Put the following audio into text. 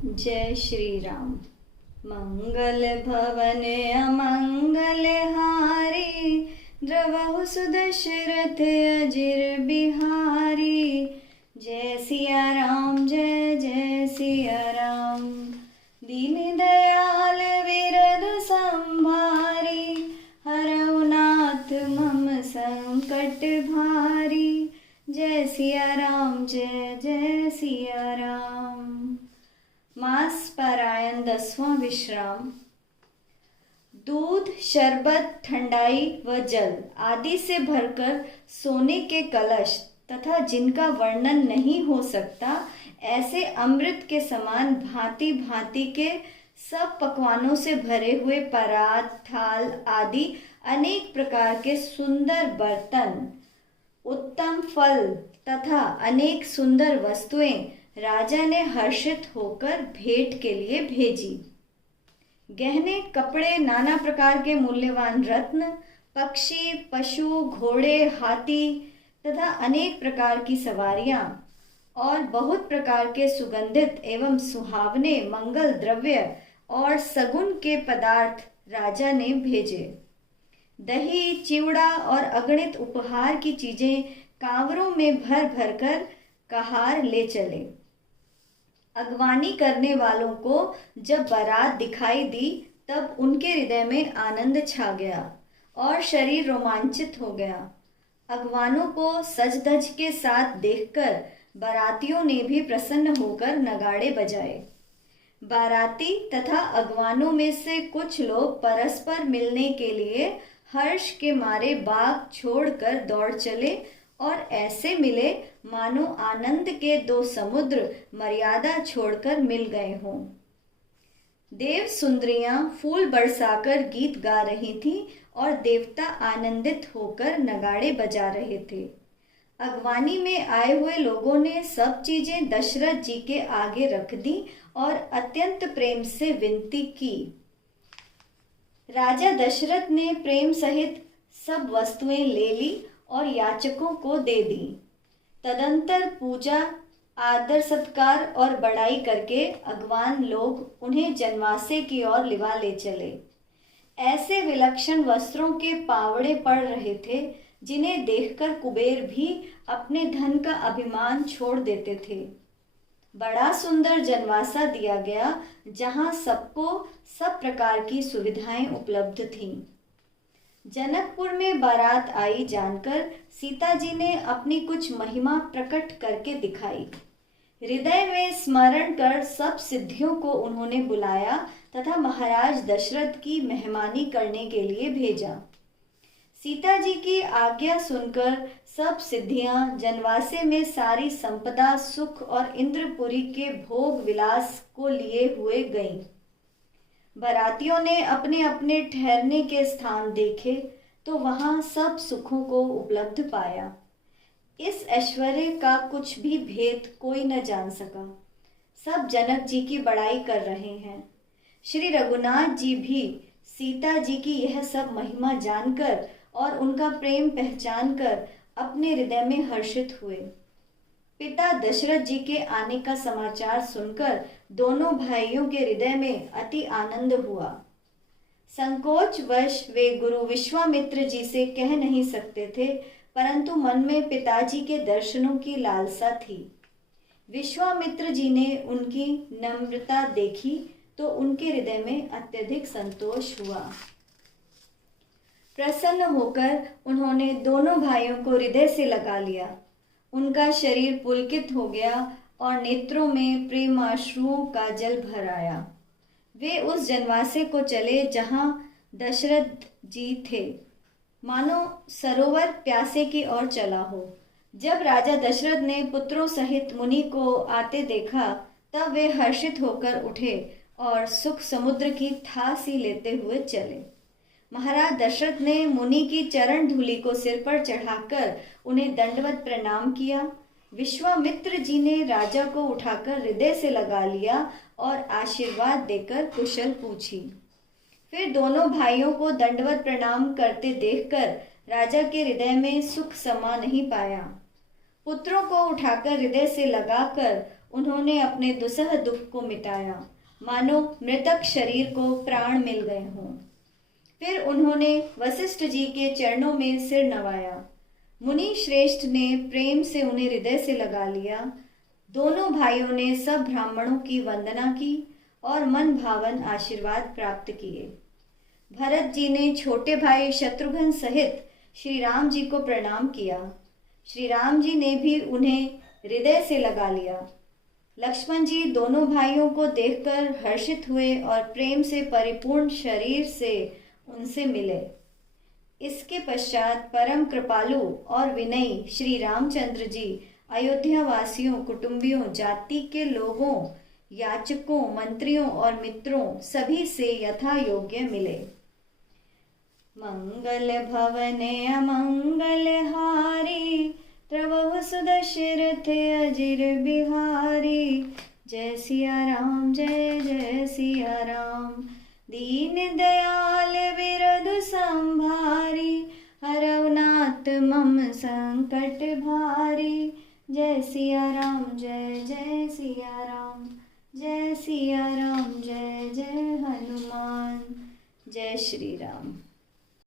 जय श्री राम। मंगल भवन अमंगल हारी, द्रवहु सुदशरथ अजिर बिहारी। जय सिया राम जय जय सिया राम। दीन दयाल विरद संभारी, हरऊ नाथ मम संकट भारी। जय सिया राम जय जय सिया राम। मास पारायण 10वां विश्राम। दूध, शरबत, ठंडाई व जल आदि से भरकर सोने के कलश तथा जिनका वर्णन नहीं हो सकता, ऐसे अमृत के समान भांति भांति के सब पकवानों से भरे हुए परात, थाल आदि अनेक प्रकार के सुंदर बर्तन, उत्तम फल तथा अनेक सुंदर वस्तुएं राजा ने हर्षित होकर भेंट के लिए भेजी। गहने, कपड़े, नाना प्रकार के मूल्यवान रत्न, पक्षी, पशु, घोड़े, हाथी तथा अनेक प्रकार की सवारियां और बहुत प्रकार के सुगंधित एवं सुहावने मंगल द्रव्य और सगुन के पदार्थ राजा ने भेजे। दही, चिवड़ा और अगणित उपहार की चीजें कांवरों में भर भर कर कहार ले चले। अगवानी करने वालों को जब बारात दिखाई दी, तब उनके हृदय में आनंद छा गया और शरीर रोमांचित हो गया। अगवानों को सज धज के साथ देखकर बारातियों ने भी प्रसन्न होकर नगाड़े बजाए। बाराती तथा अगवानों में से कुछ लोग परस्पर मिलने के लिए हर्ष के मारे बाग छोड़कर दौड़ चले और ऐसे मिले मानो आनंद के दो समुद्र मर्यादा छोड़कर मिल गए हों। देव सुंदरियां फूल बरसाकर गीत गा रही थीं और देवता आनंदित होकर नगाड़े बजा रहे थे। अगवानी में आए हुए लोगों ने सब चीजें दशरथ जी के आगे रख दी और अत्यंत प्रेम से विनती की। राजा दशरथ ने प्रेम सहित सब वस्तुएं ले ली और याचकों को दे दी। तदंतर पूजा, आदर सत्कार और बड़ाई करके अगवान लोग उन्हें जनवासे की ओर लिवा ले चले। ऐसे विलक्षण वस्त्रों के पावड़े पड़ रहे थे जिन्हें देखकर कुबेर भी अपने धन का अभिमान छोड़ देते थे। बड़ा सुंदर जनवासा दिया गया, जहां सबको सब प्रकार की सुविधाएं उपलब्ध थीं। जनकपुर में बारात आई जानकर सीता जी ने अपनी कुछ महिमा प्रकट करके दिखाई। हृदय में स्मरण कर सब सिद्धियों को उन्होंने बुलाया तथा महाराज दशरथ की मेहमानी करने के लिए भेजा। सीता जी की आज्ञा सुनकर सब सिद्धियां जनवासे में सारी संपदा, सुख और इंद्रपुरी के भोग विलास को लिए हुए गईं। बारातियों ने अपने अपने ठहरने के स्थान देखे तो वहां सब सुखों को उपलब्ध पाया। इस ऐश्वर्य का कुछ भी भेद कोई न जान सका। सब जनक जी की बड़ाई कर रहे हैं। श्री रघुनाथ जी भी सीता जी की यह सब महिमा जानकर और उनका प्रेम पहचान कर अपने हृदय में हर्षित हुए। पिता दशरथ जी के आने का समाचार सुनकर दोनों भाइयों के हृदय में अति आनंद हुआ। संकोच वश वे गुरु विश्वामित्र जी से कह नहीं सकते थे, परंतु मन में पिताजी के दर्शनों की लालसा थी। विश्वामित्र जी ने उनकी नम्रता देखी तो उनके हृदय में अत्यधिक संतोष हुआ। प्रसन्न होकर उन्होंने दोनों भाइयों को हृदय से लगा लिया। उनका शरीर पुलकित हो गया और नेत्रों में प्रेमाश्रुओं का जल भर आया। वे उस जनवासे को चले जहां दशरथ जी थे, मानो सरोवर प्यासे की ओर चला हो। जब राजा दशरथ ने पुत्रों सहित मुनि को आते देखा, तब वे हर्षित होकर उठे और सुख समुद्र की था सी लेते हुए चले। महाराज दशरथ ने मुनि की चरण धूलि को सिर पर चढ़ाकर उन्हें दंडवत प्रणाम किया। विश्वामित्र जी ने राजा को उठाकर हृदय से लगा लिया और आशीर्वाद देकर कुशल पूछी। फिर दोनों भाइयों को दंडवत प्रणाम करते देखकर राजा के हृदय में सुख समा नहीं पाया। पुत्रों को उठाकर हृदय से लगाकर उन्होंने अपने दुसह दुख को मिटाया, मानो मृतक शरीर को प्राण मिल गए हों। फिर उन्होंने वशिष्ठ जी के चरणों में सिर नवाया। मुनि श्रेष्ठ ने प्रेम से उन्हें हृदय से लगा लिया। दोनों भाइयों ने सब ब्राह्मणों की वंदना की और मन भावन आशीर्वाद प्राप्त किए। भरत जी ने छोटे भाई शत्रुघ्न सहित श्री राम जी को प्रणाम किया। श्री राम जी ने भी उन्हें हृदय से लगा लिया। लक्ष्मण जी दोनों भाइयों को देखकर हर्षित हुए और प्रेम से परिपूर्ण शरीर से उनसे मिले। इसके पश्चात परम कृपालु और विनयी श्री रामचंद्र जी अयोध्या वासियों, कुटुंबियों, जाति के लोगों, याचकों, मंत्रियों और मित्रों सभी से यथा योग्य मिले। मंगल भवने अमंगल हारी, त्रवहु सुदशरथ अजिर बिहारी। जय सिया राम, जय जय सिया राम। दीन दयाल विरधु संभारी, हरौ नाथ मम संकट भारी। जय सिया राम, जय जय सिया राम। जय सिया राम, जय जय हनुमान। जय श्री राम।